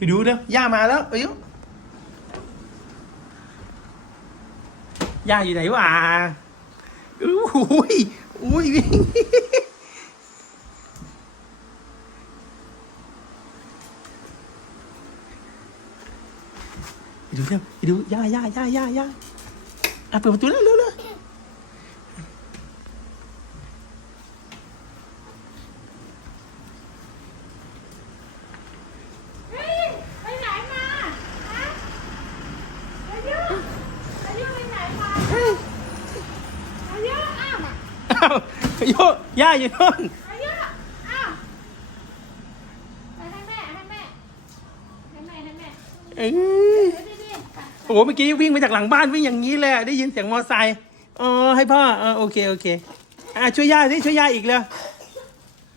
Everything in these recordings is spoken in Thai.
ไปดูนะย่ามาแล้วอายุย่าอยู่ไหนวะอู้หูยอุ้ยวิ่งไปดูเร็วไปดูย่าย่าย่าย่าย่าอะเปิดประตูเร็วเร็วเร็ว เฮ้ยไปไหนมาฮะอายุอายุไปไหนมาอายุอ้าว อ้าวอายุย่าอยู่โน่นอายุอ้าวไปให้แม่ให้แม่ให้แม่ให้แม่เอ้ยเดี๋ยวดิๆไปโอ้โหเมื่อกี้วิ่งมาจากหลังบ้านวิ่งอย่างนี้เลยอะได้ยินเสียงมอไซค์อ๋อให้พ่อเออโอเคโอเคอะช่วยย่าสิช่วยย่าอีกเลย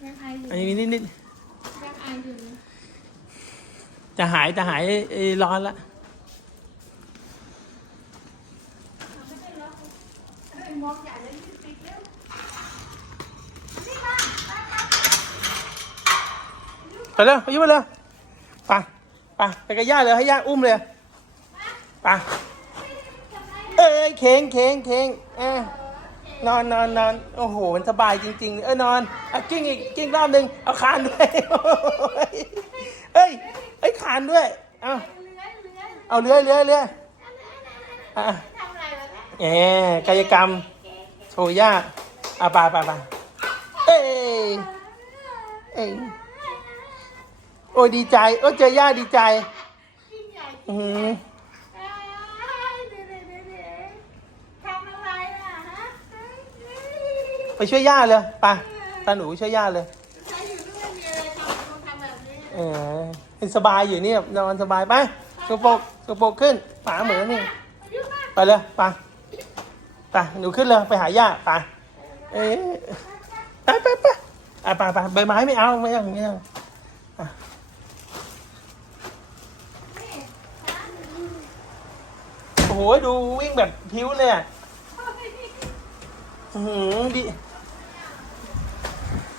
ยังไออยู่อันนี้นิดนิดยังไออยู่จะหายจะหายเอ้ยร้อนละ ไม่ได้ล็อกเฮ้ย มองใหญ่เลยรีบปิดเร็วนี่มาไปครับไปเลยไปยุ่งไปเลยไปไปไปกับย่าเลยให้ย่าอุ้มเลยไปเอ้ยเข่งเข่งเข่งเอ้ยนอนนอนนอนโอ้โห มันสบายจริง ๆ เอ้ยนอนเอากิ้งอีกกิ้งรอบหนึ่งเอาคานด้วยเอ้ยเอ้ยคานด้วยเอาเลื้อยเลื้อยเอาเลื้อยเลื้อยเลื้อยอะทำอะไรวะเนี่ยแหมกายกรรม โชย่าอะไปไปไปเอ้ยเอ้ยโอ้ดีใจ โอ้เจอย่าดีใจยิ่งใหญ่อือหือไปช่วยย่าเลยไปตาหนูช่วยย่าเลยใช้อยู่ด้วยมีอะไรทำทำแบบนี้เออเป็นสบายอยู่เนี่ยนอนสบายไปสกปรกสกปรกขึ้นหมาเหมือนนี่ไปเลยไป ไปหนูขึ้นเลยไปหาย่าไปเอ๊ะไปไปไปอะไปไปใบไม้ไม่เอาไม่เอาไม่เอาอะโอ้โหดูวิ่งแบบพิ้วเลยอะอื้อหือดี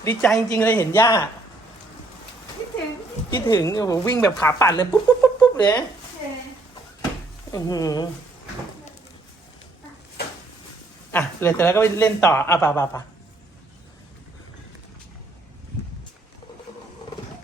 ดีใจจริงๆเลยเห็นย่าคิดถึงคิดถึงโอ้โหวิ่งแบบขาปั่นเลยปุ๊บปุ๊บปุ๊บปุ๊บเลยเอออือหือ อะเลยเสร็จแล้วก็ไปเล่นต่ออะป่ะป่ะป่ะ